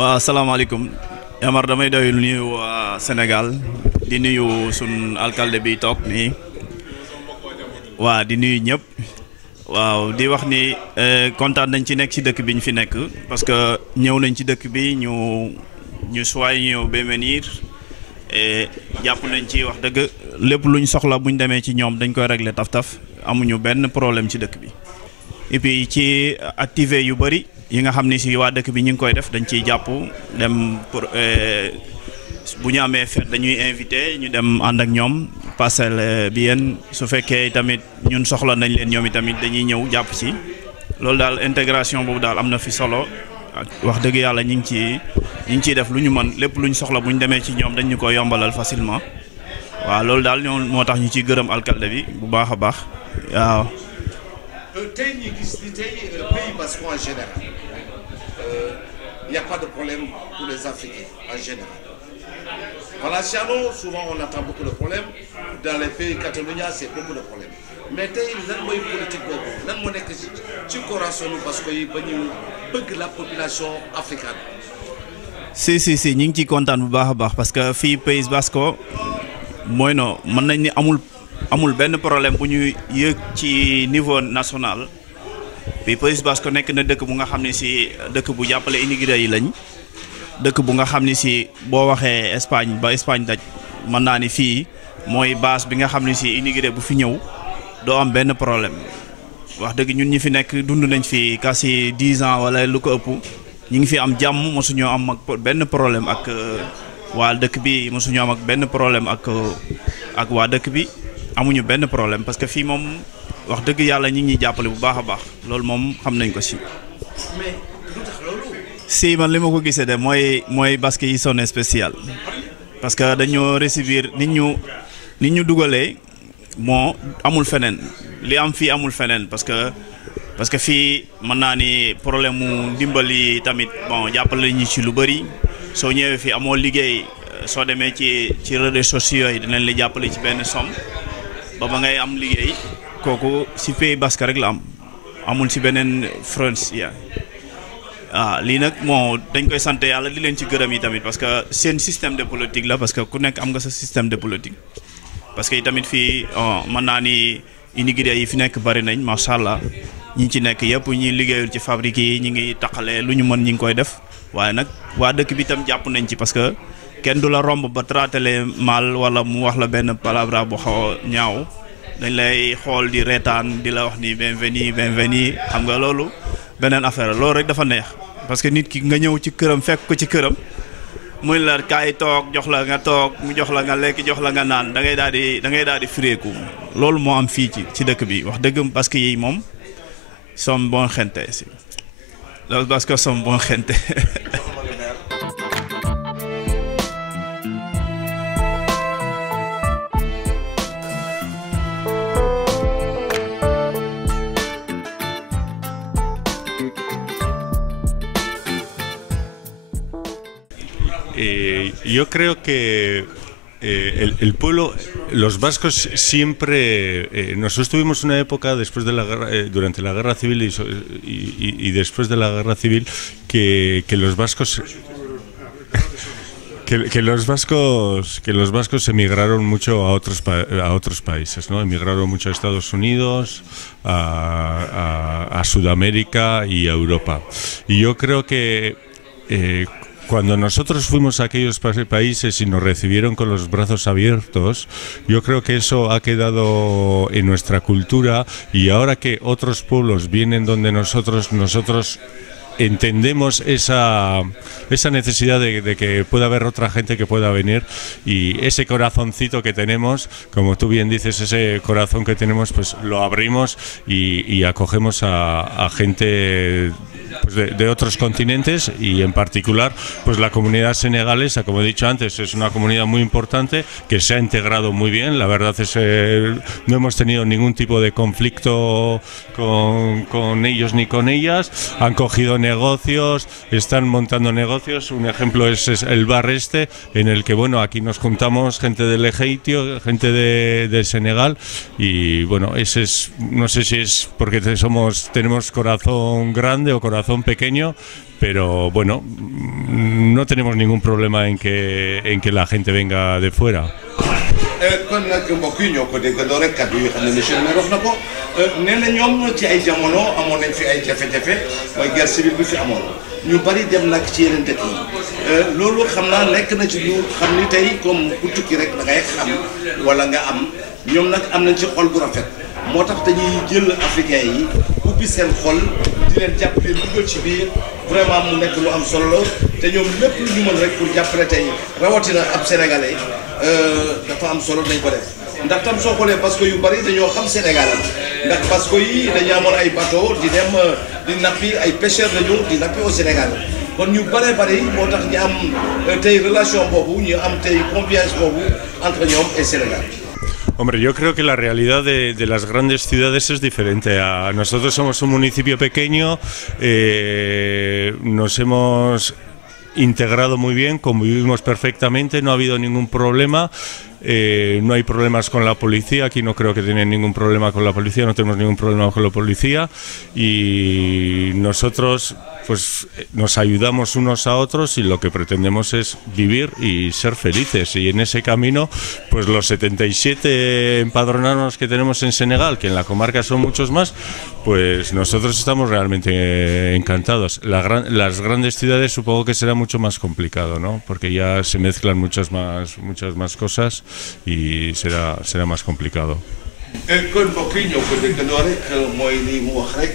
waaw asalaamaaleykum Amar damay doy nuyu waa Sénégal di nuyu sun alcalde bi toog nii waa di nuyu ñëpp waaw di wax ni kontaan nañ ci nekk ci dëkk bi ñu fi nekk parce que ñëw nañ ci dëkk bi ñu soigné bienvenir et jàpp nañ ci wax dëgg lépp luñ soxla buñ demee ci ñoom dañ koy régler taf-taf amuñu benn problème ci dëkk bi et puis ci activé yu bëri yi nga xam ni si waa dëkk bi ñu ngi koy def dañ ciy jàpp dem pour bu ñu amee fête dañuy invité ñu dem ànd ak ñoom passer bi yéen su fekkee tamit ñun soxla nañ leen ñoom itamit dañuy ñëw jàpp ci loolu daal intégration boobu daal am na fi solo wax dëgg yàlla ñu ngi ciy def lu ñu mën lépp lu ñu soxla bu ñu demee ci ñoom dañ ñu ko yombalal facilement waaw loolu daal ñoo moo tax ñu ciy gërëm alcalde bi bu baax a baax waaw. tey ñu gis ni tey Pays Basque en général il y a pas de problème pour les Africains en général. Valenciano souvent on attend beaucoup de problèmes dans les pays Catalunya c'est beaucoup de problèmes mais tey lan mooy politique boobu lan moo nekk ci corazon parce que yi ba ñu bëgg la population africaine. si ñu ngi ciy kontaan bu baax a baax parce que fii Pays Basque mooy no mën nañ ni amul benn problème bu ñu yëg ci niveau national bi Pays Basque nekk na dëkk bu nga xam ne si dëkk bu jàppale immigré yi lañ dëkk bu nga xam ne si boo waxee Espagne ba Espagne daj mën naa ni fii mooy base bi nga xam ne si immigré bu fi ñëw doo am benn problème wax dëgg ñun ñi fi nekk dund nañ fi quasi 10 ans wala lu ko ëpp ñu ngi fi am jàmm mosuñoo am ak benn problème ak waa dëkk bi mosuñoo am ak benn problème ak waa dëkk bi amuñu benn problème parce que fii moom wax dëgg yàlla ñi ngi ñuy jàppale bu baax a baax loolu moom xam nañ ko si. mais lu tax loolu. si man li ma ko gisee de mooy basque yi sont spécial parce que dañoo recevoir nit ñu dugalee moo amul feneen li am fii amul feneen parce que fii mën naa ni problème mu ndimbali tamit bon jàppale ñu ci lu bëri soo ñëwee fii amoo liggéey soo demee ci réseaux sociaux yi dinañ la jàppale ci benn somme ba ngay am liggéey kooku si Pays Basque rek la amul si beneen frontière lii nag bon dañ koy sant yàlla di leen ci gërëm yi tamit parce que seen système de politique la parce que ku nekk am nga sa système de politique parce que tamit fii mën naa ni immigré yi fi nekk bari nañ macha allah ñi ci nekk yëpp ñi liggéeyul ci fabrique yi ñi ngi taqalee lu ñu mën ñi ngi koy def waaye nag waa dëkk bi tam jàpp nañ ci parce que kenn du la romb ba traité mal wala mu wax la benn palabra bu xaw a ñaaw dañ lay xool di reetaan di la wax ni bienvenue xam nga loolu beneen affaire loolu rek dafa neex parce que nit ki nga ñëw ci këram fekk ko ci këram muy la kaay toog jox la nga toog mu jox la nga lekk jox la nga naan da ngay daal di fireeku loolu moo am fii ci dëkk bi wax dëgg parce que yi moom son bon gente si loolu parce que son bon gente. Yo creo que el pueblo, los vascos siempre, nosotros tuvimos una época después de la guerra, durante la guerra civil y después de la guerra civil que los vascos que los vascos emigraron mucho a otros países, ¿no? Emigraron mucho a Estados Unidos, a Sudamérica y a Europa. Y yo creo que cuando nosotros fuimos a aquellos países y nos recibieron con los brazos abiertos, yo creo que eso ha quedado en nuestra cultura, y ahora que otros pueblos vienen donde nosotros entendemos esa necesidad de que pueda haber otra gente que pueda venir, y ese corazoncito que tenemos, como tú bien dices, ese corazón que tenemos, pues lo abrimos y acogemos a gente pues de otros continentes, y en particular pues la comunidad senegalesa, como he dicho antes, es una comunidad muy importante que se ha integrado muy bien. La verdad es que no hemos tenido ningún tipo de conflicto con ellos ni con ellas. Han cogido negocios, están montando negocios. Un ejemplo es el bar en el que, bueno, aquí nos juntamos gente del Ejeitio, gente de Senegal, y bueno, ese es, no sé si es porque tenemos corazón grande o corazón corazón pequeño, pero bueno, no tenemos ningún problema en que la gente venga de fuera. kon nag mbokk yi ñoo ko déggandoo rek kàddu yi xam ne monsieur le maire wax na ko nee na ñoom ci ay jamono amoon nañ fi ay jafe-jafe mooy guerre civile bi fi amoon ñu bari dem nag ci yeneen dëkk yi loolu xam naa nekk na ci lu xam ni tey comme ku tukki rek da ngay xam wala nga am ñoom nag am nañ ci xol bu rafet moo tax dañuy jël africain yi ubbi seen xol di leen jàpp leen dugal ci biir vraiment mu nekk lu am solo la te ñoom lépp lu ñu mën rek pour jàppale tey rawatina ab sénégalais dafa am solo dañ ko def ndax tam soo xoolee parce que yu bari dañoo xam Sénégal ndax parce que yi dañu amoon ay bateau di dem di nappi ay pêcheurs lañu di nappi au Sénégal kon ñu bëree bëri moo tax ñu am tey relation boobu ñu am tey confiance boobu entre ñoom et Sénégal. Hombre, yo creo que la realidad de las grandes ciudades es diferente. Nosotros somos un municipio pequeño, nos hemos integrado muy bien, convivimos perfectamente, no ha habido ningún problema. No hay problemas con la policía, aquí no creo que tienen ningún problema con la policía, no tenemos ningún problema con la policía y nosotros pues nos ayudamos unos a otros y lo que pretendemos es vivir y ser felices y en ese camino pues los 77 empadronados que tenemos en Senegal, que en la comarca son muchos más, pues nosotros estamos realmente encantados. Las grandes ciudades supongo que será mucho más complicado, ¿no? Porque ya se mezclan muchas más cosas y será más complicado. kon mbokk yi ñoo ko déggandoo rek mooy li mu wax rek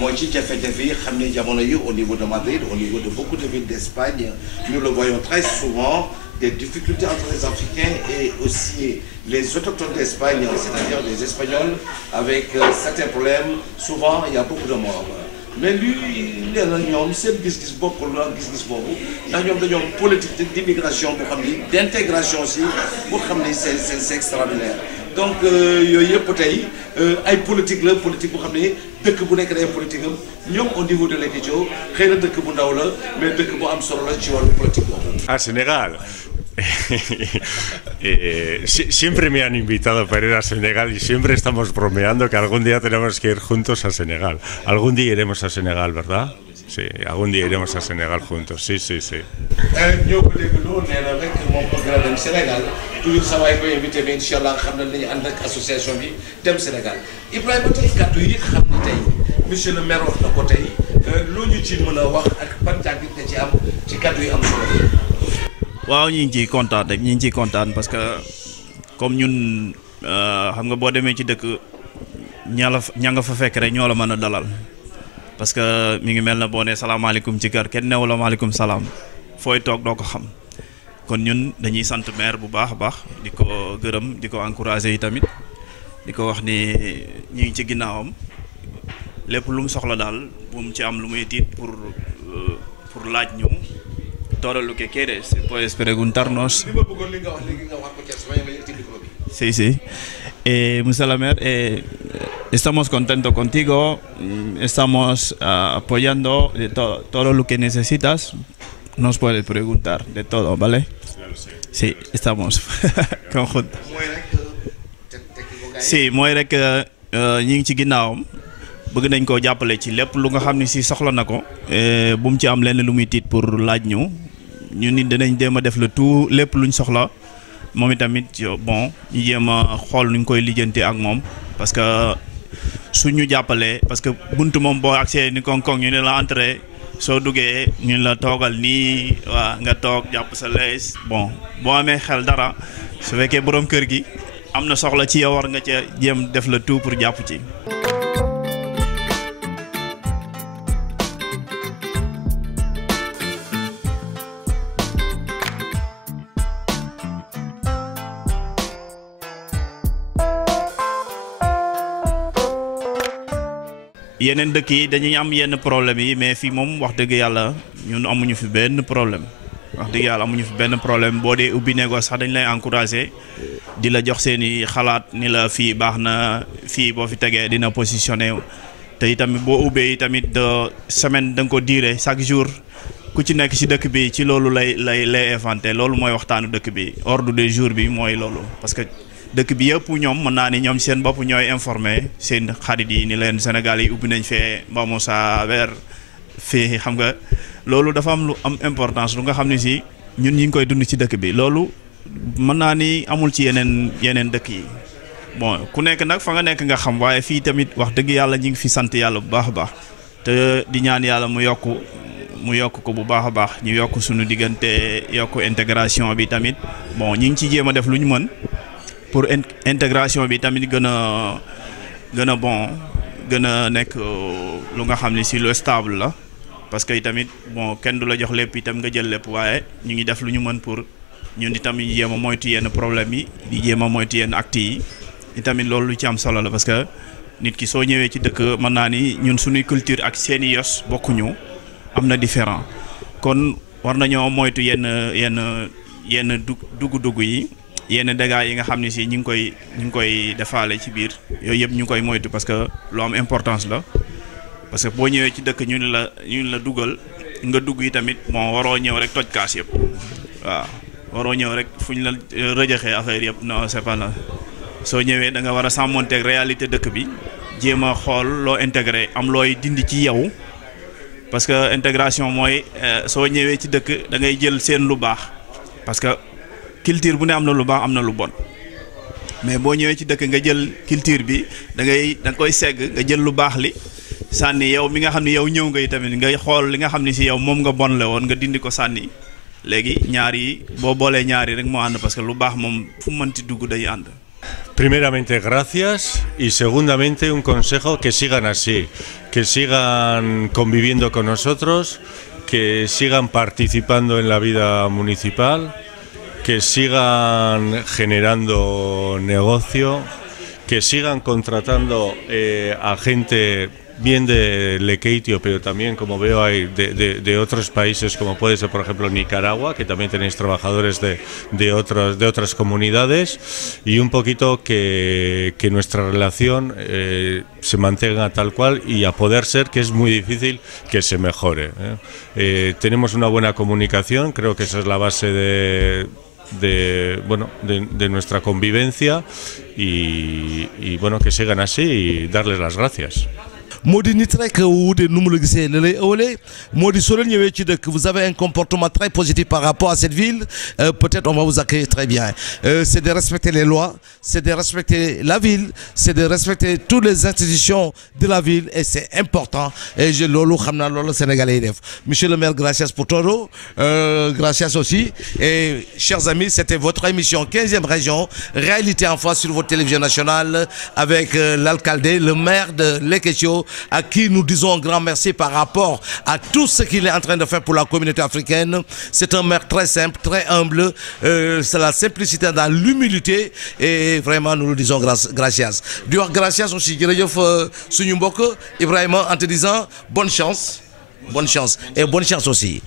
mooy ci jafe-jafe yi xam ne jamono yi au niveau de Madrid, au niveau de beaucoup de villes d'Espagne, nous le voyons très souvent, des difficultés entre les Africains et aussi les autochtones d'Espagne, c'est-à-dire les Espagnols, avec certains problèmes. Souvent, il y a beaucoup de morts. Mais lui, nee na ñoom seen gis-gis bokkul la gis-gis boobu ndax ñoom dañoo am politique d'immigration boo xam ni d'intégration aussi boo xam ni c'est extraordinaire. Donc yooyu yëpp tey ay politique la politique boo xam ne dëkk bu nekk day politique am ñoom au niveau de l'Équateur xëy na dëkk bu ndaw la mais dëkk bu am solo la ci wàllu politique boobu. A Senegal. Siempre me han invitado para ir a Senegal y siempre estamos bromeando que algún día tenemos que ir juntos a Senegal. Algún día iremos a Senegal, ¿verdad? Sí, algún día iremos a Senegal juntos. Sí, sí, sí. ñoo ko dégg loolu nee na rek moom bëgg na dem Sénégal toujours saa waay koy invité mais incha allah xam nañ dañuy ànd ak association bi dem Sénégal Ibrahima tey kàddu yi xam ne tey monsieur le maire wax na ko tey loo ñu ci mën a wax ak ban jàngit nga ci am ci kàddu yi am solo. waaw ñu ngi ciy kontaan rek ñu ngi ciy kontaan parce que comme ñun xam nga boo demee ci dëkk ña nga fa fekk rek ñoo la mën a dalal parce que mi ngi mel na boo nee salaamaaleykum ci kër kenn newu la maaleykum salaam fooy toog doo ko xam kon ñun dañuy sant maire bu baax a baax di ko gërëm di ko encourager yi tamit di ko wax ni ñu ngi ci ginnaawam lépp lu mu soxla daal bu mu ci am lu muy tiit pour laaj ñu. Todo lo que quieres, puedes preguntarnos. Sí, sí. Monsieur le maire, estamos contentos contigo, estamos apoyando de todo lo que necesitas. Nos puedes preguntar de todo, ¿vale? Sí, estamos conjuntos. Sí, mooy rek ñi ngi ci ginnaawam bëgg nañ koo jàppale ci lépp lu nga xam ne si soxla na ko bu mu ci am lenn lu muy tiit pour laaj ñu nit dinañ jéem a def le tout lépp luñ soxla moom itamit bon ñu jéem a xool nuñ koy lijjanti ak moom parce que suñu jàppalee parce que buntu moom boo accès ni koŋ-koŋ ñu ne la entrée soo duggee ñu la toogal nii waa nga toog jàpp sa lees bon boo amee xel dara su fekkee borom kër gi am na soxla ci yow war nga ca jéem def le tout pour jàpp ci. yeneen dëkk yi dañuy am yenn problème yi mais fii moom wax dëgg yàlla ñun amuñu fi benn problème wax dëgg yàlla amuñu fi benn problème boo dee ubbi négoce sax dañ lay encourager di la jox seeni xalaat ni la fii baax na fii boo fi tegee dina positionné te itamit boo ubbee tamit semaine da nga ko diire chaque jour ku ci nekk ci dëkk bi ci loolu lay inventé loolu mooy waxtaanu dëkk bi ordre du jour bi mooy loolu parce que dëkk bi yëpp ñoom mën naa ni ñoom seen bopp ñooy informé seen xarit yi ni leen Sénégal yi ubbi nañ fee Mbamoussa vers fii xam nga loolu dafa am lu am importance lu nga xam ne si ñun ñi ngi koy dund ci dëkk bi loolu mën naa ni amul ci yeneen dëkk yi bon ku nekk nag fa nga nekk nga xam waaye fii tamit wax dëgg yàlla ñi ngi fi sant yàlla bu baax a baax te di ñaan yàlla mu yokk ko bu baax a baax ñu yokk suñu diggante yokk intégration bi tamit bon ñi ngi ci jéem a def lu ñu mën pour intégration bi tamit gën a bon gën a nekk lu nga xam ne si lu stable la parce que tamit bon kenn du la jox lépp itam nga jël lépp waaye ñu ngi def lu ñu mën pour ñun itam ñu jéem a moytu yenn problème yi di jéem a moytu yenn actes yi itamit loolu lu ci am solo la parce que nit ki soo ñëwee ci dëkk mën naa ni ñun suñuy culture ak seeni yos bokkuñu am na différent kon war nañoo moytu yenn dugg yi yenn dégâts yi nga xam ne si ñu ngi koy defaale ci biir yooyu yëpp ñu ngi koy moytu parce que lu am importance la parce que boo ñëwee ci dëkk ñu la dugal nga dugg yi tamit bon waroo ñëw rek toj kaas yëpp waaw waroo ñëw rek fu ñu la rëjëxee affaire yëpp non c'est pas là soo ñëwee da nga war a sàmmonteeg réalité dëkk bi jéem a xool loo intégré am looy dindi ci yow parce que intégration mooy soo ñëwee ci dëkk da ngay jël seen lu baax parce que culture bu ne am na lu baax am na lu bon mais boo ñëwee ci dëkk nga jël culture bi da nga koy segg nga jël lu baax li sànni yow mi nga xam ne yow ñëw ngay tamit ngay xool li nga xam ne si yow moom nga bon la woon nga dindi ko sànni léegi ñaar yi boo boolee ñaar yi rek moo ànd parce que lu baax moom fu mu mënti dugg day ànd. Primeramente, gracias, y segundamente un consejo, que sigan así, que sigan conviviendo con nosotros, que sigan participando en la vida municipal, que sigan generando negocio, que sigan contratando a gente bien de Lekeitio, pero también, como veo, hay de otros países, como puede ser, por ejemplo, Nicaragua, que también tenéis trabajadores de otras comunidades, y un poquito que nuestra relación se mantenga tal cual, y a poder ser, que es muy difícil, que se mejore. Tenemos una buena comunicación, creo que esa es la base de nuestra convivencia, y bueno, que sigan así y darles las gracias. Modi nit rek wuute nu mu la gisee la lay ëwalee Modi soo leen ñëwee ci dëkk vous avez un comportement très positif par rapport à cette ville peut-être on va vous accueillir très bien c'est de respecter les lois, c'est de respecter la ville, c'est de respecter toutes les institutions de la ville et c'est important et je loolu xam naa loolu Sénégalais yi def monsieur le maire gracias pour todo gracias aussi et chers amis c'était votre émission 15e région réalité en face sur votre télévision nationale avec l'alcalde le maire de Lekeitio à qui nous disons un grand merci par rapport à tout ce qu'il est en train de faire pour la communauté africaine. C'est un maire très simple, très humble, c'est la simplicité dans l'humilité et vraiment nous le disons gracias. Di wax gracias aussi jërëjëf suñu mbokk Ibrahima en te disant bonne chance et bonne chance aussi.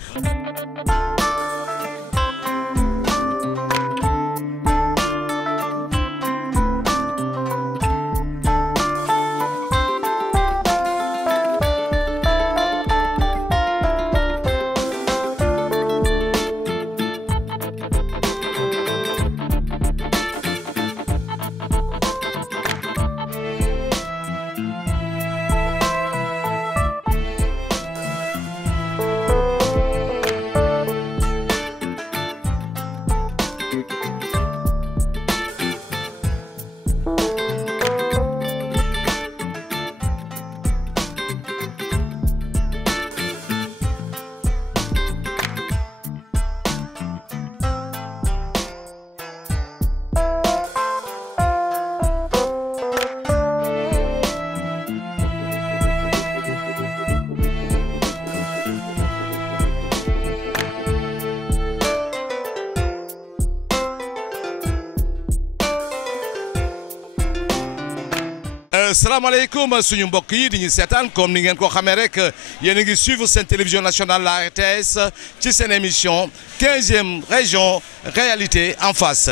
salaamaaleykum suñu mbokk yi di ñu seetaan comme ni ngeen ko xamee rek yéen a ngi suivre seen télévision nationale la RTS ci seen émission 15e région réalité en face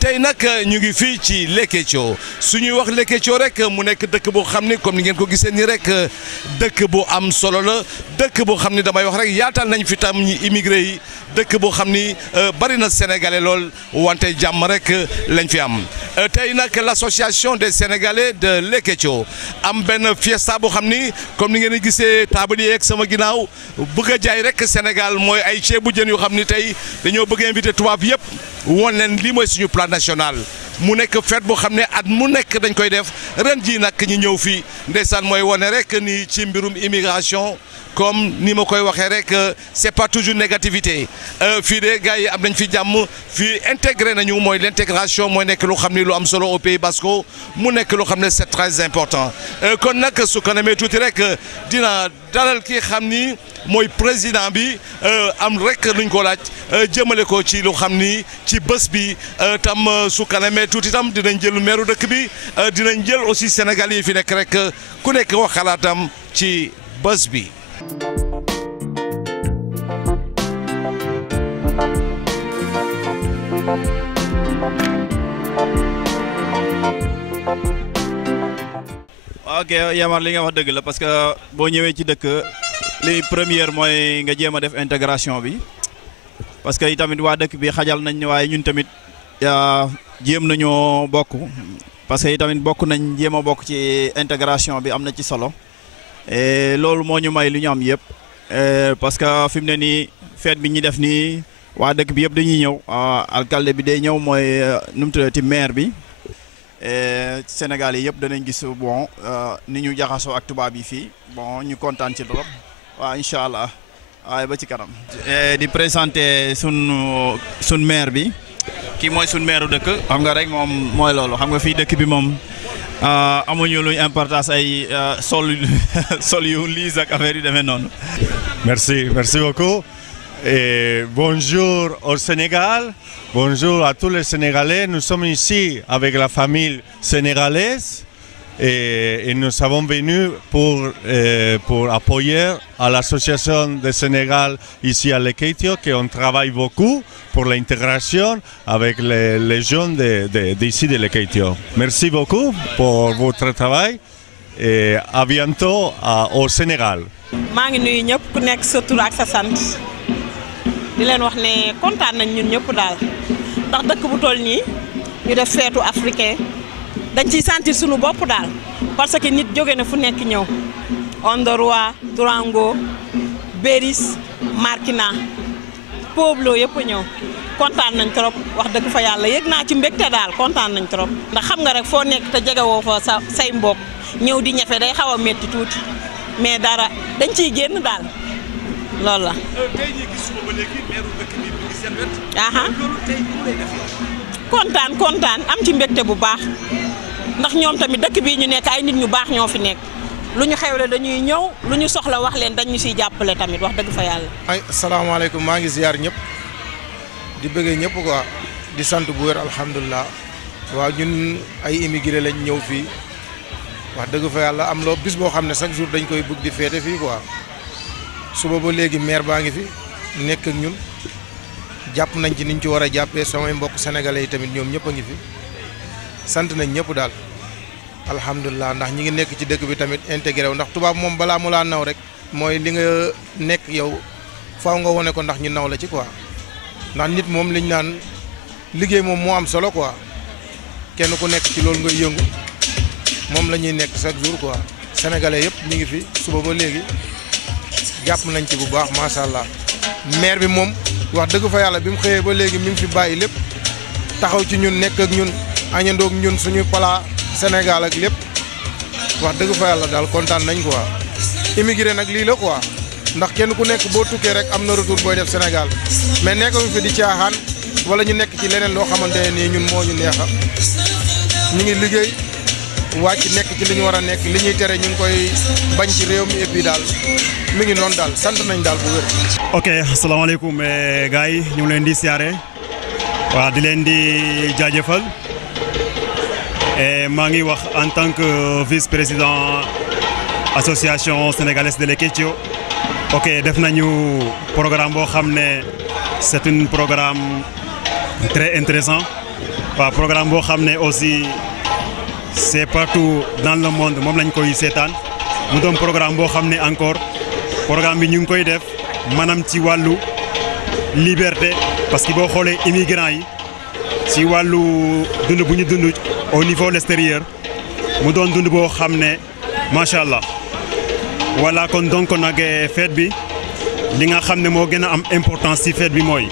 tey nag ñu ngi fii ci Lekeitio suñuy wax Lekeitio rek mu nekk dëkk boo xam ni comme ni ngeen ko gisee nii rek dëkk bu am solo la dëkk boo xam ni damay wax rek yaatal nañ fi tam ñi immigré yi dëkk boo xam ni bari na sénégalais lool wante jàmm rek lañ fi am tey nag l'association des sénégalais de Leketio am benn fiesta boo xam ni comme ni ngeen di gisee table yeeg sama ginnaaw bëgg a jaay rek Sénégal mooy ay ceebu jën yoo xam ni tey dañoo bëgg a invité tubaab yëpp woon leen lii mooy suñu plan national mu nekk fête boo xam ne at mu nekk dañ koy def ren jii nag ñu ñëw fii ndeysaan mooy wane rek ni ci mbirum immigration comme ni ma koy waxee rek c'est pas toujours négativité fii de gars yi am nañ fi jàmm fii intégré nañu mooy l'intégration mooy nekk lu xam ni lu am solo au Pays Basco mu nekk lu xam ne c'est très important kon nag su ko namee tuuti rek dina dalal ki xam ni mooy président bi am rek luñ ko laaj jëmale ko ci lu xam ni ci bés bi tam su ko namee tuuti tam dinañ jël meeru dëkk bi dinañ jël aussi Sénégal yi fi nekk rek ku nekk wax xalaatam ci bés bi. ok Yamar li nga wax dëgg la parce que boo ñëwee ci dëkk li première mooy nga jéem a def intégration bi parce que tamit waa dëkk bi xajal nañ waaye ñun tamit jéem nañoo bokk parce que tamit bokk nañ jéem a bokk ci intégration bi am na ci solo et loolu moo ñu may li ñu am yëpp parce que fi mu ne nii fête bi ñu def nii waa dëkk bi yëpp dañuy ñëw alcalde bi day ñëw mooy nu mu tuddati maire bi. Sénégal yi yëpp danañ gis bon ni ñu jaxasoo ak tubaab yi fii bon ñu kontaan ci trop waaw incha allah waaye ba ci kanam. di présenter sun maire bi kii mooy sun maire dëkk xam nga rek moom mooy loolu xam nga fii dëkk bi moom amuñu luñ importance ay sol yu liis ak affaire yu demee noonu. Merci beaucoup. Et bonjour au Sénégal, bonjour à tous les Sénégalais. Nous sommes ici avec la famille sénégalaise et nous sommes venus pour appuyer à l'association de Sénégal ici à Leketio, qu'on travaille beaucoup pour l'intégration avec les jeunes d'ici de Leketio. Merci beaucoup pour votre travail et à bientôt au Sénégal. maa ngi nuyu ñëpp ku nekk sa tur ak sa sant. di leen wax ne kontaan nañ ñun ñëpp daal ndax dëkk bu toll nii ñu def feetu africain dañ ciy sentir suñu bopp daal parce que nit jóge na fu nekk ñëw Ondoroa Durango Beris Markina Pueblo yëpp ñëw kontaan nañ trop wax dëgg fa yàlla yëg naa ci mbégte daal kontaan nañ trop ndax xam nga rek foo nekk te jegewoo fa say mbokk ñëw di ñafe day xaw a métti tuuti mais dara dañ ciy génn daal loolu la. tey jii gis nga ba léegi meeru dëkk bi mu ngi seen wet. loolu tey mu lay def kontaan am ci mbégte bu baax ndax ñoom tamit dëkk bii ñu nekk ay nit ñu baax ñoo fi nekk lu ñu xewle dañuy ñëw lu ñu soxla wax leen dañu siy jàppale tamit wax dëgg fa yàlla. ay asalaamaaleykum maa ngi ziar ñëpp di bëggee ñëpp quoi di sant bu wér alhamdulilah waaw ñun ay immigré lañ ñëw fii wax dëgg fa yàlla am loo bis boo xam ne chaque jour dañ koy bëgg di féete fii quoi. suba ba léegi maire baa ngi fi nekk ak ñun jàpp nañ ci niñ ci war a jàppee samay mbokk sénégalais yi tamit ñoom ñëpp a ngi fi sant nañ ñëpp daal alhamdulilah ndax ñi ngi nekk ci dëkk bi tamit intégré wu ndax tubaab moom balaa mu laa naw rek mooy li nga nekk yow faaw nga wone ko ndax ñu naw la ci quoi ndax nit moom liñ naan liggéey moom moo am solo quoi kenn ku nekk ci loolu ngay yëngu moom la ñuy nekk chaque jour quoi sénégalais yëpp ñu ngi fi suba ba léegi. jàpp nañ ci bu baax macha allah maire bi moom wax dëgg fa yàlla bi mu xëyee ba léegi mi ngi fi bàyyi lépp taxaw ci ñun nekk ak ñun añandoog ñun suñu pala Sénégal ak lépp wax dëgg fa yàlla daal kontaan nañ quoi. immigré nag lii la quoi ndax kenn ku nekk boo tukkee rek am na retour booy def Sénégal mais nekkuñu fi di caaxaan wala ñu nekk ci leneen loo xamante ne nii ñun moo ñu neexa ñu ngi liggéey wàcc nekk ci li ñu war a nekk li ñuy tere ñu ngi koy bañ ci réew mi et puis daal. mi ngi noonu daal sant nañ daal bu wér. ok asalaamaaleykum gars yi ñu ngi leen di siyaare waaw di leen di jaajëfal maa ngi wax en tant que vice-président association sénégalaise de Leketio ok def nañu programme boo xam ne c'est un programme très intéressant waaw programme boo xam ne aussi c'est partout dans le monde moom lañ koy seetaan mu doon programme boo xam ne encore. programme bi ñu ngi koy def maanaam ci wàllu liberté parce que boo xoolee immigrants yi ci wàllu dund bu ñu dund au niveau de l'extérieur mu doon dund boo xam ne macha allah voilà kon donc nag fête bi li nga xam ne moo gën a am importance ci fête bi mooy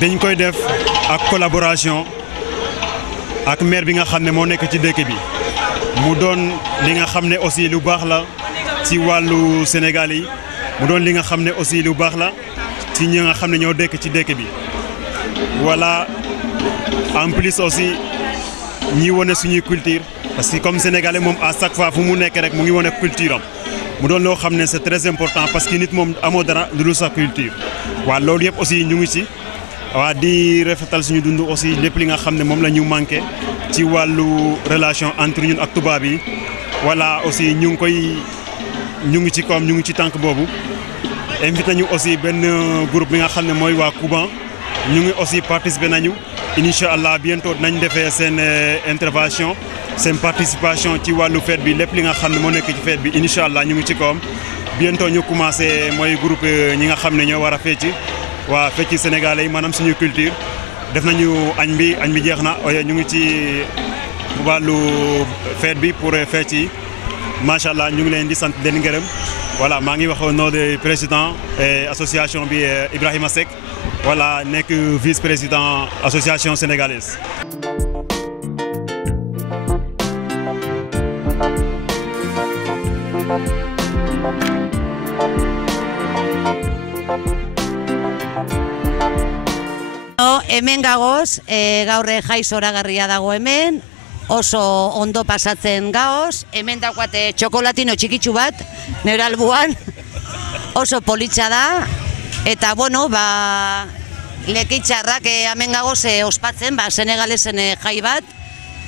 dañ koy def ak collaboration ak maire bi nga xam ne moo nekk ci dëkk bi mu doon li nga xam ne aussi lu baax la ci wàllu Sénégal yi mu doon li nga xam ne aussi lu baax la ci ñi nga xam ne ñoo dëkk ci dëkk bi voilà en plus aussi ñi wone suñuy culture parce que comme sénégalais moom à chaque fois fu mu nekk rek mu ngi wone culture am mu doon loo xam ne c'est très important parce que nit moom amoo dara lu dul sa culture waaw loolu yëpp aussi ñu ngi ci waa di rafetal suñu dund aussi lépp li nga xam ne moom la ñu manqué ci wàllu relation entre ñun ak tubaab yi voilà aussi ñu ngi ci comme ñu ngi ci tànk boobu invité nañu aussi benn groupe bi nga xam ne mooy waa Kouban ñu ngi aussi participer nañu incha allah bientôt nañ defee seen intervention seen participation ci wàllu fête bi lépp li nga xam ne moo nekk ci fête bi incha allah ñu ngi ci kawam bientôt ñu commencé mooy groupe ñi nga xam ne ñoo war a fecc waa fecc sénégalais yi maanaam suñu culture def nañu añ bi jeex na ñu ngi ci wàllu fête bi pour fecc yi macha allah ñu ngi leen di sant leen gërëm voilà maa ngi wax au nom du président association bi Ibrahima Seck voilà nekk vice-président association sénégalaise. Hemen gagoz, gaur jai zoragarria dago hemen, oso ondo pasatzen gaoz, hemen daukate txokolatino txikitsu bat, nire albuan, oso politxa da, eta bueno, lekitxarrak hemen gagoz ospatzen, senegalesen jai bat,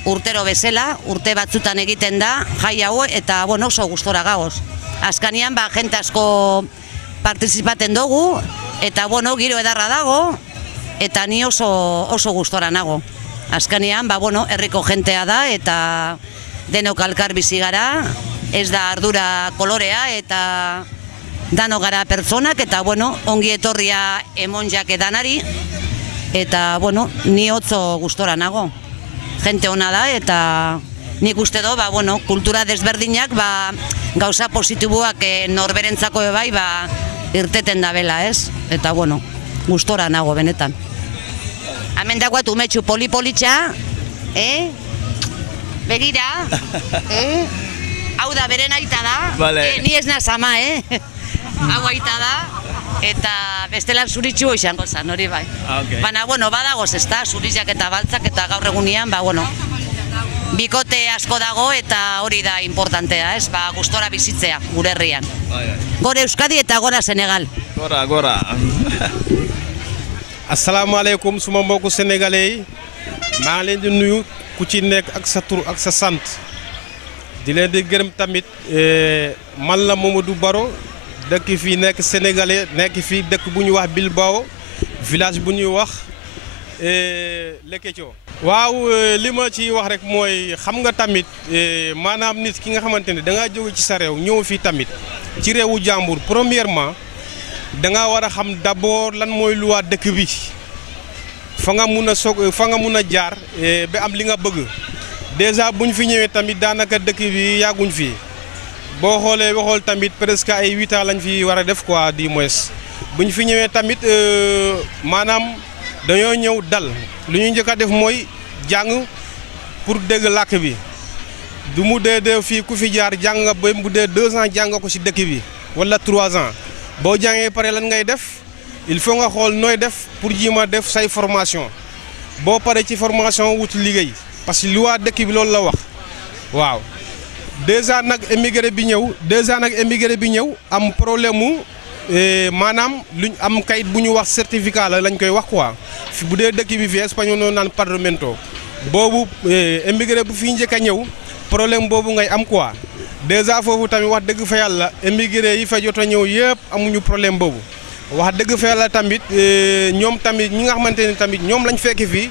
urtero bezala, urte batzutan egiten da, jai hau, eta bueno, oso gustora gagoz. Azkanian, jente asko partizipaten dugu, eta bueno, giro edarra dago, eta ni oso gustora nago. Azkanean, herriko jentea da, eta denok alkar bizi gara, ez da ardura kolorea, eta dano gara pertsonak, eta ongi etorria emonjak edanari, eta ni oso gustora nago. Jente ona da, eta nik uste do, kultura desberdinak, gauza positiboak norberentzako bai, irteten da bela, ez? Eta gustora nago benetan. Hemen dagoat umetxu polipolitxa, begira, hau da beren aita da, ni ez naz ama, hau aita da, eta bestela zuritxu izango zan, hori bai. Baina, badagoz ez da, zurizak eta baltzak eta gaur egunean, bikote asko dago eta hori da importantea, ez, gustora bizitzea gure herrian. Gore Euskadi eta gora Senegal. Gora. asalaamaaleykum suma mbokku sénégalais yi maa ngi leen di nuyu ku ci nekk ak sa tur ak sa sant di leen di gërëm tamit man la Mamadou Baro dëkk fii nekk sénégalais nekk fii dëkk bu ñuy wax Bilbao village bu ñuy wax Lekecho. waaw li ma ci wax rek mooy xam nga tamit maanaam nit ki nga xamante ne da ngaa jóge ci sa réew ñëw fii tamit ci réewu jàmbur premièrement da nga war a xam d'abord lan mooy loi dëkk bi fa nga mun a jaar ba am li nga bëgg déjà bu ñu fi ñëwee tamit daanaka dëkk bi yàgguñ fi boo xoolee ba xool tamit presque ay 8 ans lañ fi war a def quoi du moins bu ñu fi ñëwee tamit maanaam dañoo ñëw dal lu ñu njëkk a def mooy jàng pour dégg làkk bi du mu dee fii ku fi jaar jàng nga ba bu dee 2 ans jàng ko ci dëkk bi wala 3 ans. boo jàngee pare lan ngay def il faut nga xool nooy def pour jéem def say formation boo paree ci formation wut liggéey parce que li waa dëkk bi loolu la wax waaw déjà nag émigré bi ñëw am problème mu maanaam luñ am kayit bu ñu wax certificat la lañ koy wax quoi fi bu dee dëkk bi fii espagnol noonu naan padramento boobu émigré bu fi njëkk a ñëw problème boobu ngay am quoi. déjà foofu tamit wax dëgg fa yàlla émigré yi fa jot a ñëw yëpp amuñu problème boobu wax dëgg fa yàlla tamit ñoom tamit ñi nga xamante ne tamit ñoom lañ fekk fii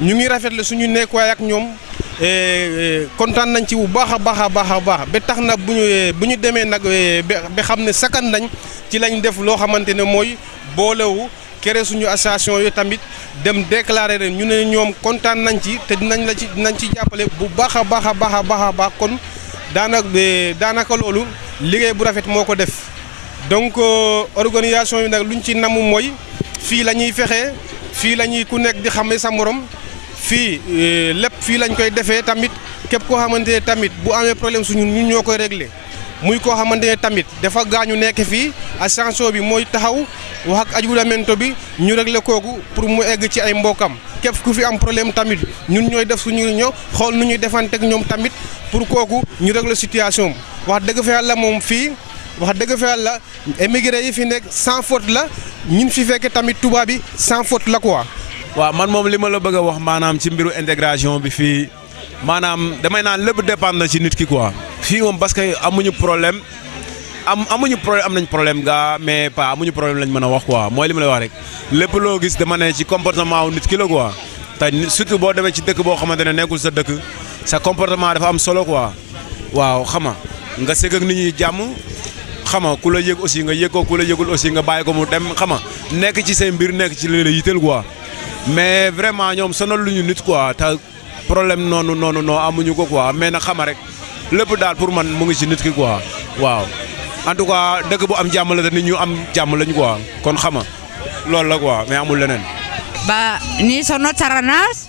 ñu ngi rafetlu suñu nekkuwaay ak ñoom kontaan nañ ci bu baax a baax ba tax na bu ñu demee nag ba xam ne sakkan nañ ci lañ def loo xamante ne mooy boolewu créé suñu association yooyu tamit dem déclarer leen ñu ne ñoom kontaan nañ ci te dinañ ci jàppale bu baax a baax a baax a baax a baax kon daanaka loolu liggéey bu rafet moo ko def donc organisation yi nag luñ ci namm mooy fii la ñuy fexe fii la ñuy ku nekk di xame sa morom fii lépp fii lañ koy defee tamit képp koo xamante ne tamit bu amee problème suñu ñun ñoo koy régler muy koo xamante ne tamit dafa gaañu nekk fii association bi mooy taxaw wax ak ajudamento bi ñu régler kooku pour mu egg ci ay mbokam képp ku fi am problème tamit ñun ñooy def suñu ñëw xool nu ñuy defanteeg ñoom tamit pour kooku ñu régler situation wax dëgg fa yàlla moom fii wax dëgg fa yàlla émigré yi fi nekk sans faute la ñun fi fekkee tamit tubaab bi sans faute la quoi. waaw man moom li ma la bëgg a wax maanaam ci mbiru intégration bi fii maanaam damay naan lépp dépendre na ci nit ki quoi. fii moom parce que amuñu problème am nañ problème gaa mais pas amuñu problème lañ mën a wax quoi mooy li ma lay wax rek lépp loo gis dama ne ci comportement wu nit ki la quoi te surtout boo demee ci dëkk boo xamante ne nekkul sa dëkk sa comportement dafa am solo quoi waaw xama nga sëg ak nit ñi jàmm xama ku la yëg aussi nga yëg ko ku la yëgul aussi nga bàyyi ko mu dem xama nekk ci say mbir nekk ci li la yitteel quoi mais vraiment ñoom sonal lu ñu nit quoi te problème noonu amuñu ko quoi mais nag xama rek lépp daal pour man mu ngi ci nit ki quoi waaw en tout cas dëkk bu am jàmm la te nit ñu am jàmm lañu quoi kon xama loolu la quoi mais amul leneen. Ba ni sono txarranaz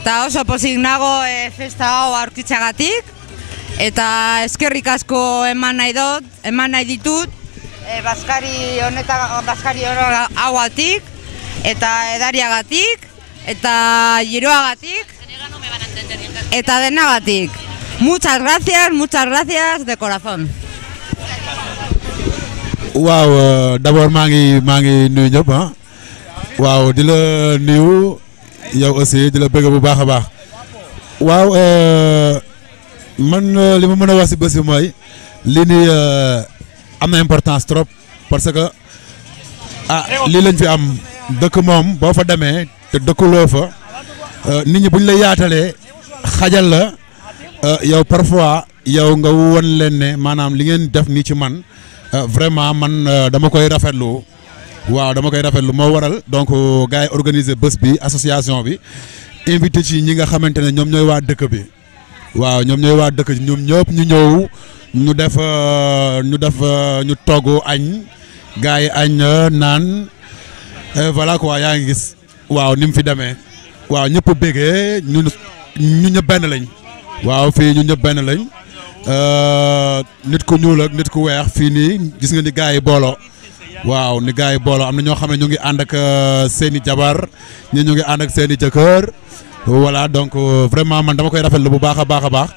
eta oso pozik nago festa hau aurkitzagatik eta eskerrik asko eman nahi ditut Baskari hauatik eta edariagatik eta giroagatik eta denagatik. Muchas gracias de corazón. waaw d'abord maa ngi nuyu ñëpp ah waaw di la nuyu yow aussi di la bëgg bu baax a baax waaw man li ma mën a wax si bés bi mooy lii nii am na importance trop parce que lii lañ fi am dëkk moom boo fa demee te dëkkuloo fa nit ñi buñ la yaatalee xajal la yow parfois yow nga won leen ne maanaam li ngeen def nii ci man vraiment man dama koy rafetlu waaw dama koy rafetlu moo waral donc gars yi organiser bés bi association bi invité ci ñi nga xamante ne ñoom ñooy waa dëkk bi waaw ñoom ñooy waa dëkk ñoom ñëpp ñu ñëw ñu togg añ gars yi añ naan voilà quoi yaa ngi gis waaw ni mu fi demee waaw ñëpp bégee ñu ñëpp benn lañ waaw fii ñu ñëpp benn lañ nit ku ñuul ak nit ku weex fii nii gis nga ni gars yi booloo waaw ni gars yi booloo am na ñoo xam ne ñu ngi ànd ak seeni jabar ñi ñu ngi ànd ak seeni jëkkër voilà donc vraiment man dama koy rafetlu bu baax a baax a baax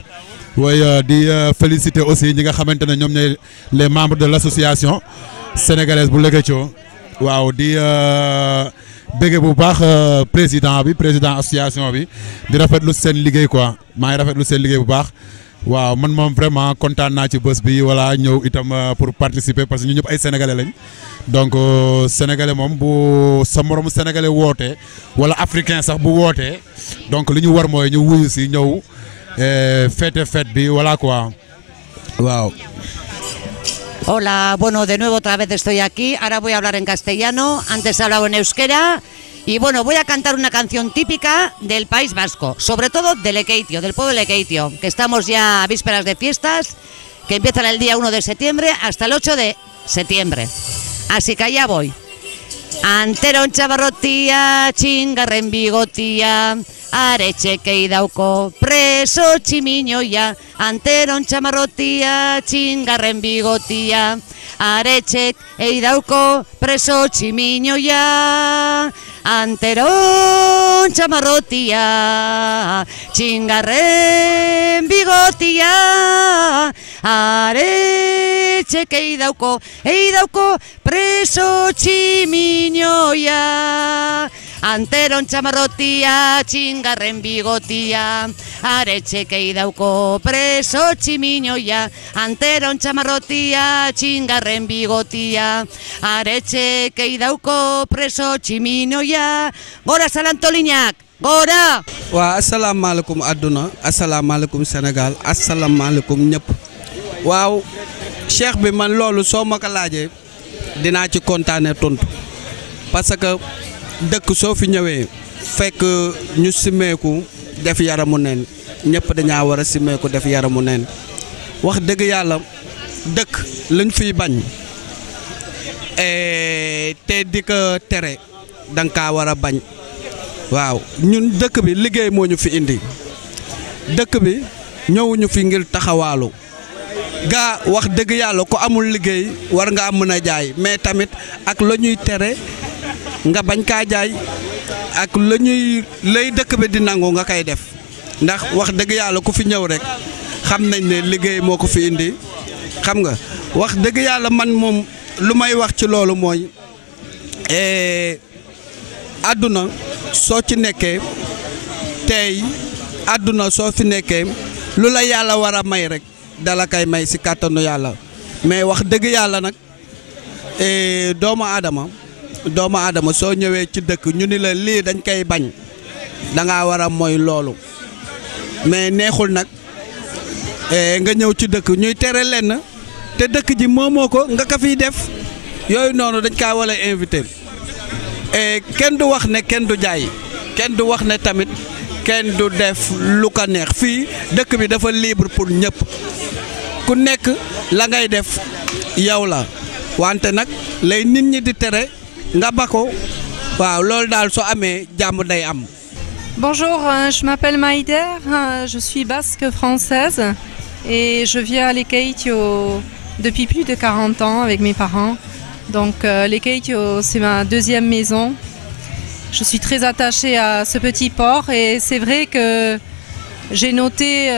waaye di féliciter aussi ñi nga xamante ne ñoom ñooy les membres de l'association sénégalaise bu Lékétio waaw di bëgg bu baax président association bi di rafetlu seen liggéey quoi maa ngi rafetlu seen liggéey bu baax waaw man moom vraiment kontaan naa ci bés bi voilà ñëw itam pour participer parce que ñu ñëpp ay sénégalais lañ donc sénégalais moom bu sa moromu sénégalais wootee wala africain sax bu wootee donc li ñu war mooy ñu wuyu si ñëw fête bi voilà quoi waaw. Hola, bueno, de nuevo otra vez estoy aquí. Ahora voy a hablar en castellano. Antes he hablado en euskera. Y bueno, voy a cantar una canción típica del País Vasco, sobre todo de Lekeitio, del pueblo de Lekeitio, que estamos ya a vísperas de fiestas, que empiezan el día 1 de septiembre hasta el 8 de septiembre. Así que allá voy. Anteron txabarrotia, txingarren bigotia, aretxekei dauko preso tximiñoia. Anteron txamarrotia, txingarren bigotia, aretxekei dauko preso tximiñoia. Anteron txamarrotia, txingarren bigotia, aretxekei dauko preso tximiñoia. Anteron txamarrotia, txingarren bigotia, aretxekei dauko preso tximiñoia. Anteron txamarrotia, txingarren bigotia, aretxekei dauko preso tximiñoia. Gora Salantoliñak, gora! Waaw asalaamaaleykum àdduna asalaamaaleykum Sénégal asalaamaaleykum ñëpp waaw Cheikh bi man loolu soo ma ko laajee dinaa ci kontaane tontu parce que dëkk soo fi ñëwee fekk ñu simeeku def yaramu neen ñëpp dañaa war a simeeku def yaramu neen wax dëgg yàlla dëkk lañ fiy bañ te di ko tere danga kaa war a bañ waaw ñun dëkk bi liggéey moo ñu fi indi dëkk bi ñëwuñu fi ngir taxawaalu gaa wax dëgg yàlla ko amul liggéey war nga mën a jaay mais tamit ak la ñuy tere nga bañ kaa jaay ak la ñuy lay dëkk bi di nangu nga koy def ndax wax dëgg yàlla ku fi ñëw rek xam nañ ne liggéey moo ko fi indi xam nga wax dëgg yàlla man moom lu may wax ci loolu mooy àdduna soo ci nekkee tey àdduna soo fi nekkee lu la yàlla war a may rek dala kay may si kàttanu yàlla mais wax dëgg yàlla nag doomu aadama soo ñëwee ci dëkk ñu ni la lii dañ koy bañ da ngaa war a mooy loolu mais neexul nag nga ñëw ci dëkk ñuy tere lenn te dëkk ji moomoo ko nga ka fiy def yooyu noonu dañ kaa war a invité kenn du wax ne kenn du jaay kenn du wax ne tamit kenn du def lu ko neex fii dëkk bi dafa libre pour ñëpp ku nekk la ngay def yow la wante nag lay nit ñi di tere nga ba ko waaw loolu daal soo amee jàmm day am. Bonjour, je m'appelle Maïder, je suis basque française et je vis à Lekeitio depuis plus de 40 ans avec mes parents. Donc Lekeitio, c'est ma deuxième maison. Je suis très attachée à ce petit port et c'est vrai que j'ai noté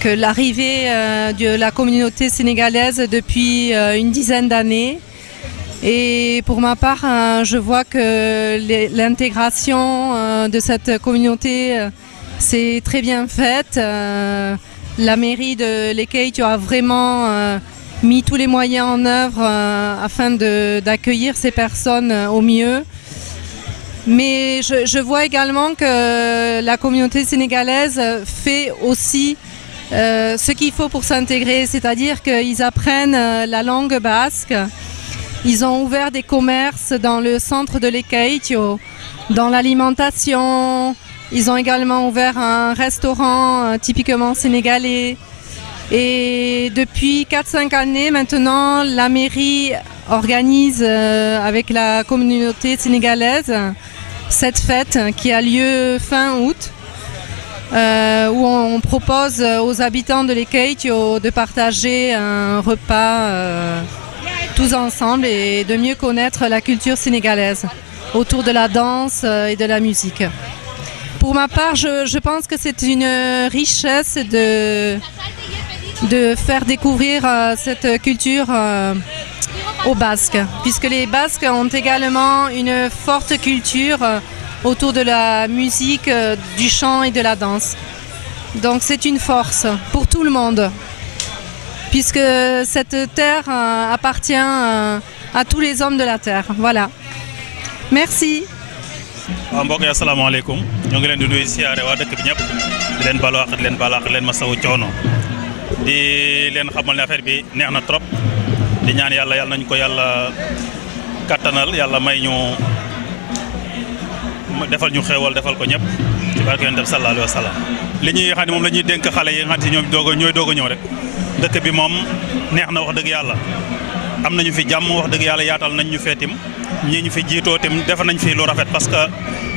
que l'arrivée de la communauté sénégalaise depuis une dizaine d'années. Et pour ma part, je vois que l'intégration de cette communauté s'est très bien faite. La mairie de Lekeitio a vraiment mis tous les moyens en œuvre afin d'accueillir ces personnes au mieux. Mais je vois également que la communauté sénégalaise fait aussi ce qu'il faut pour s'intégrer, c'est-à-dire qu'ils apprennent la langue basque. Ils ont ouvert des commerces dans le centre de Lekeitio, dans l'alimentation. Ils ont également ouvert un restaurant typiquement sénégalais. Et depuis 4-5 années maintenant, la mairie organise avec la communauté sénégalaise cette fête qui a lieu fin août, où on propose aux habitants de Lekeitio de partager un repas tous ensemble et de mieux connaître la culture sénégalaise autour de la danse et de la musique. Pour ma part, je pense que c'est une richesse de faire découvrir cette culture aux Basques, puisque les Basques ont également une forte culture autour de la musique, du chant et de la danse. Donc c'est une force pour tout le monde, puisque cette terre appartient à tous les hommes de la terre. Voilà. Merci. waaw mbokk yi asalaamaaleykum ñoo ngi leen di nuyu siyaare waa dëkk bi ñëpp di leen baal wax di leen baal wax di leen masawu coono di leen xamal ne affaire bi neex na trop di ñaan yàlla nañ ko yàlla kattanal yàlla may ñu defal ñu xéewal defal ko ñëpp ci barke Yonent bi sallallahu alayhi wa sallam li ñuy xam ne moom la ñuy dénk xale yi nga xam ne ñooy doog a ñëw rek dëkk bi moom neex na wax dëgg yàlla am nañu fi jàmm wax dëgg yàlla yaatal nañ ñu feetim ñi ñu fi jiitoo tim def nañ fi lu rafet parce que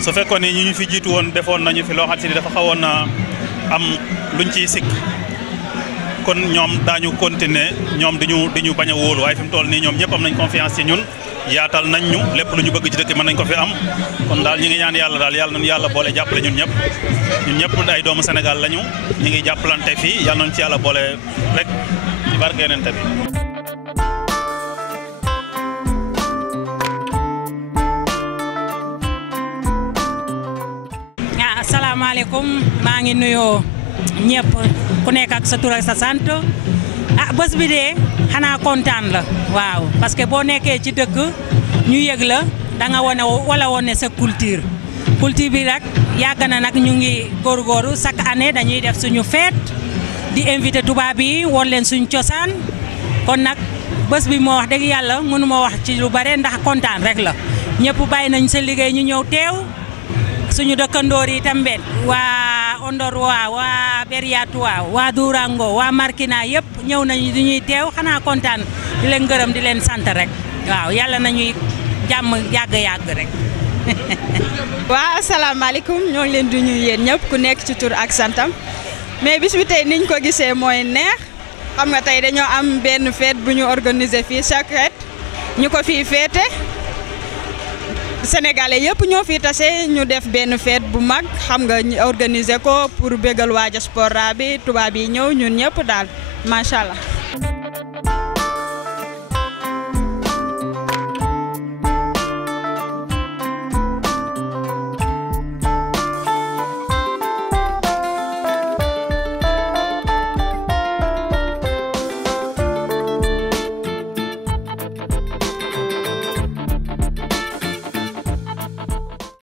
su fekkoon ne ñi ñu fi jiitu woon defoon nañu fi loo xam si dafa xawoon na am luñ ciy sikk kon ñoom daañu continuer ñoom diñu bañ a wóolu waaye fi mu toll nii ñoom ñëpp am nañ confiance ci ñun yaatal nañ ñu lépp lu ñu bëgg ci dëkk mën nañ ko fi am kon daal ñi ngi ñaan yàlla daal yàlla nañu yàlla boole jàppale ñun ñëpp ay doomu Sénégal lañu ñi ngi jàppalante fii yàlla nañu ci yàlla boole rek ci barke Yonent bi. asalaamaaleykum maa ngi nuyoo ñëpp ku nekk ak sa tur ak sa sant bés bi de xanaa kontaan la waaw parce que boo nekkee ci dëkk ñu yëg la da nga wane sa culture bi rek yàgg na nag ñu ngi góorgóorlu chaque année dañuy def suñu fête di invité tubaab yi woon leen suñu cosaan kon nag bés bi moo wax dëgg yàlla mënu ma wax ci lu bare ndax kontaan rek la ñëpp bàyyi nañ sa liggéey ñu ñëw teew suñu dëkkandoor yi tamit waa Ondorwa waa Beriatwa waa Durango waa Markina yëpp ñëw nañu di ñuy teew xanaa kontaan di leen gërëm di leen sant rek waaw yàlla nañuy jàmm yàgg rek. waa asalaamaaleykum ñoo ngi leen di nuyu yéen ñëpp ku nekk ci tur ak santam mais bis bi tey niñ ko gisee mooy neex xam nga tey dañoo am benn fête bu ñu organiser fii chaque fête ñu ko fii féete sénégalais yëpp ñoo fi tase ñu def benn fête bu mag xam nga ñu organiser ko pour bégal waa diaspora bi tubaab yi ñëw ñun ñëpp daal macha allah.